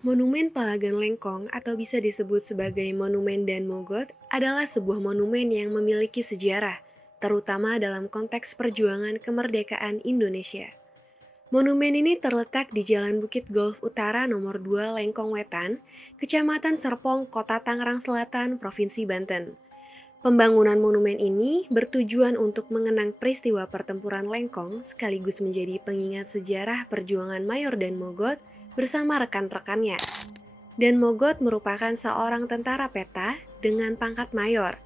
Monumen Palagan Lengkong atau bisa disebut sebagai Monumen Dan Mogot adalah sebuah monumen yang memiliki sejarah, terutama dalam konteks perjuangan kemerdekaan Indonesia. Monumen ini terletak di Jalan Bukit Golf Utara nomor 2 Lengkong Wetan, Kecamatan Serpong, Kota Tangerang Selatan, Provinsi Banten. Pembangunan monumen ini bertujuan untuk mengenang peristiwa pertempuran Lengkong sekaligus menjadi pengingat sejarah perjuangan Mayor Dan Mogot bersama rekan-rekannya. Dan Mogot merupakan seorang tentara peta dengan pangkat mayor.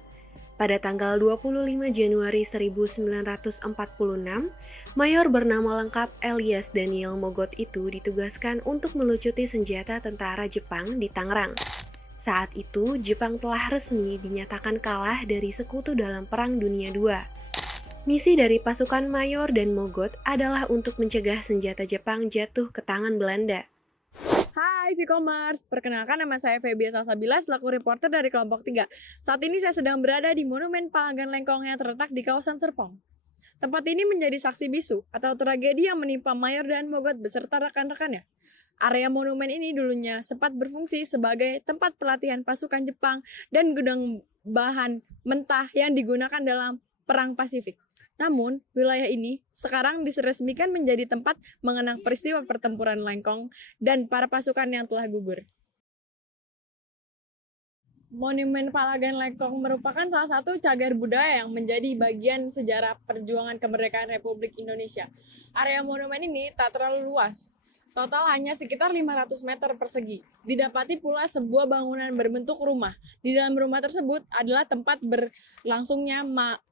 Pada tanggal 25 Januari 1946, mayor bernama lengkap Elias Daniel Mogot itu ditugaskan untuk melucuti senjata tentara Jepang di Tangerang. Saat itu, Jepang telah resmi dinyatakan kalah dari sekutu dalam Perang Dunia II. Misi dari pasukan Mayor dan Mogot adalah untuk mencegah senjata Jepang jatuh ke tangan Belanda. Hai V-Commerce, perkenalkan nama saya Feby Salsabila selaku reporter dari kelompok 3. Saat ini saya sedang berada di Monumen Palagan Lengkong yang terletak di kawasan Serpong. Tempat ini menjadi saksi bisu atau tragedi yang menimpa Mayor dan Mogot beserta rekan-rekannya. Area monumen ini dulunya sempat berfungsi sebagai tempat pelatihan pasukan Jepang dan gudang bahan mentah yang digunakan dalam Perang Pasifik. Namun, wilayah ini sekarang diresmikan menjadi tempat mengenang peristiwa pertempuran Lengkong dan para pasukan yang telah gugur. Monumen Palagan Lengkong merupakan salah satu cagar budaya yang menjadi bagian sejarah perjuangan kemerdekaan Republik Indonesia. Area monumen ini tak terlalu luas, total hanya sekitar 500 meter persegi. Didapati pula sebuah bangunan berbentuk rumah. Di dalam rumah tersebut adalah tempat berlangsungnya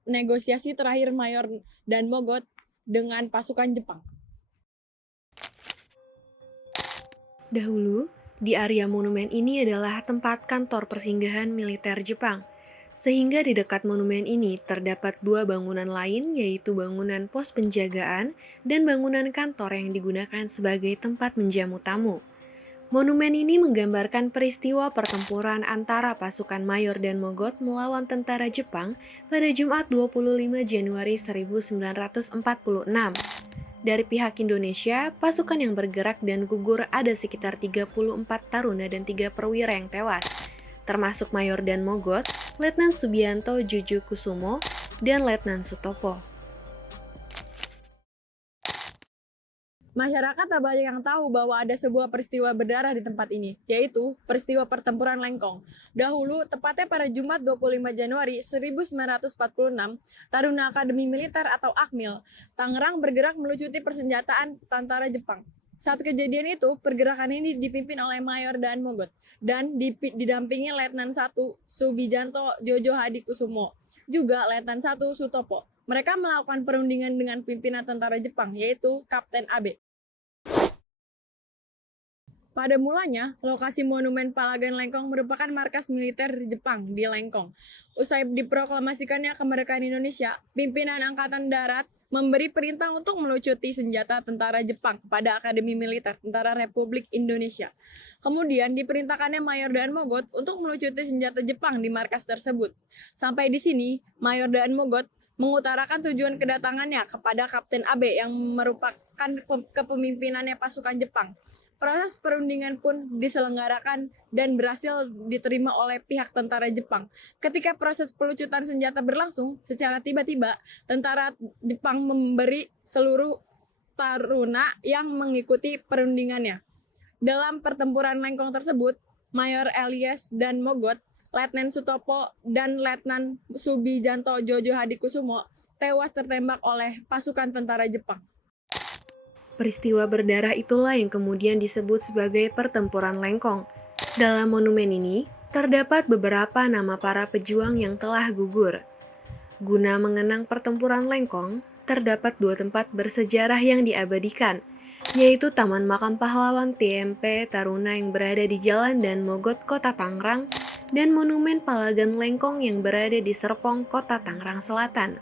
negosiasi terakhir Mayor dan Mogot dengan pasukan Jepang. Dahulu, di area monumen ini adalah tempat kantor persinggahan militer Jepang. Sehingga di dekat monumen ini terdapat dua bangunan lain, yaitu bangunan pos penjagaan dan bangunan kantor yang digunakan sebagai tempat menjamu tamu. Monumen ini menggambarkan peristiwa pertempuran antara pasukan Mayor dan Mogot melawan tentara Jepang pada Jumat 25 Januari 1946. Dari pihak Indonesia, pasukan yang bergerak dan gugur ada sekitar 34 taruna dan 3 perwira yang tewas, termasuk Mayor dan Mogot, Letnan Subianto Juju Kusumo, dan Letnan Sutopo. Masyarakat tak banyak yang tahu bahwa ada sebuah peristiwa berdarah di tempat ini, yaitu peristiwa pertempuran Lengkong. Dahulu, tepatnya pada Jumat 25 Januari 1946, Taruna Akademi Militer atau Akmil, Tangerang bergerak melucuti persenjataan tentara Jepang. Saat kejadian itu, pergerakan ini dipimpin oleh Mayor Dan Mogot dan didampingi Letnan 1 Subijanto Jojo Hadikusumo, juga Letnan 1 Sutopo. Mereka melakukan perundingan dengan pimpinan tentara Jepang, yaitu Kapten Abe. Pada mulanya, lokasi Monumen Palagan Lengkong merupakan markas militer Jepang di Lengkong. Usai diproklamasikannya kemerdekaan Indonesia, pimpinan Angkatan Darat memberi perintah untuk melucuti senjata tentara Jepang pada Akademi Militer Tentara Republik Indonesia. Kemudian diperintahkannya Mayor Dan Mogot untuk melucuti senjata Jepang di markas tersebut. Sampai di sini, Mayor Dan Mogot mengutarakan tujuan kedatangannya kepada Kapten Abe yang merupakan kepemimpinannya pasukan Jepang. Proses perundingan pun diselenggarakan dan berhasil diterima oleh pihak tentara Jepang. Ketika proses pelucutan senjata berlangsung, secara tiba-tiba tentara Jepang memberi seluruh taruna yang mengikuti perundingannya. Dalam pertempuran Lengkong tersebut, Mayor Elias dan Mogot, Letnan Sutopo, dan Letnan Subijanto Jojo Hadikusumo tewas tertembak oleh pasukan tentara Jepang. Peristiwa berdarah itulah yang kemudian disebut sebagai pertempuran Lengkong. Dalam monumen ini, terdapat beberapa nama para pejuang yang telah gugur. Guna mengenang pertempuran Lengkong, terdapat dua tempat bersejarah yang diabadikan, yaitu Taman Makam Pahlawan TMP Taruna yang berada di Jalan Dan Mogot, Kota Tangerang, dan Monumen Palagan Lengkong yang berada di Serpong, Kota Tangerang Selatan.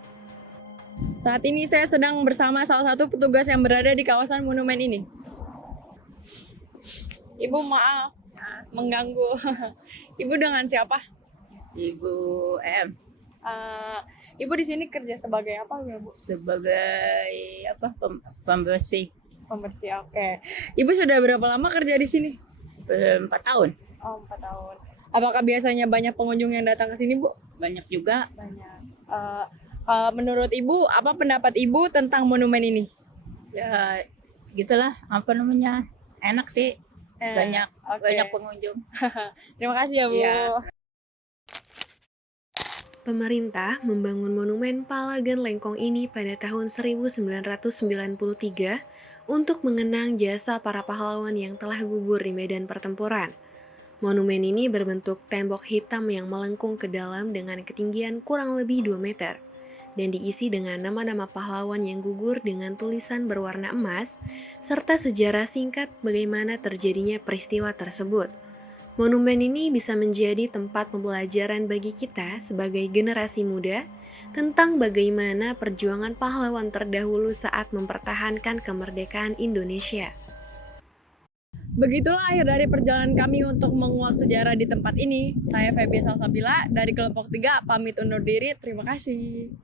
Saat ini saya sedang bersama salah satu petugas yang berada di kawasan monumen ini. Ibu, maaf mengganggu. Ibu dengan siapa? Ibu M. Ibu di sini kerja sebagai apa ya, Bu? Sebagai pembersih. Pembersih, oke. Ibu sudah berapa lama kerja di sini? 4 tahun. Oh, 4 tahun. Apakah biasanya banyak pengunjung yang datang ke sini, Bu? Banyak juga. Banyak. Menurut Ibu, apa pendapat Ibu tentang monumen ini? Ya gitulah, apa namanya, enak sih. Banyak Oke. banyak pengunjung. Terima kasih ya, Bu. Iya. Pemerintah membangun monumen Palagan Lengkong ini pada tahun 1993 untuk mengenang jasa para pahlawan yang telah gugur di medan pertempuran. Monumen ini berbentuk tembok hitam yang melengkung ke dalam dengan ketinggian kurang lebih 2 meter dan diisi dengan nama-nama pahlawan yang gugur dengan tulisan berwarna emas serta sejarah singkat bagaimana terjadinya peristiwa tersebut. Monumen ini bisa menjadi tempat pembelajaran bagi kita sebagai generasi muda tentang bagaimana perjuangan pahlawan terdahulu saat mempertahankan kemerdekaan Indonesia. Begitulah akhir dari perjalanan kami untuk menguak sejarah di tempat ini. Saya Febian Salsabila dari kelompok 3 pamit undur diri. Terima kasih.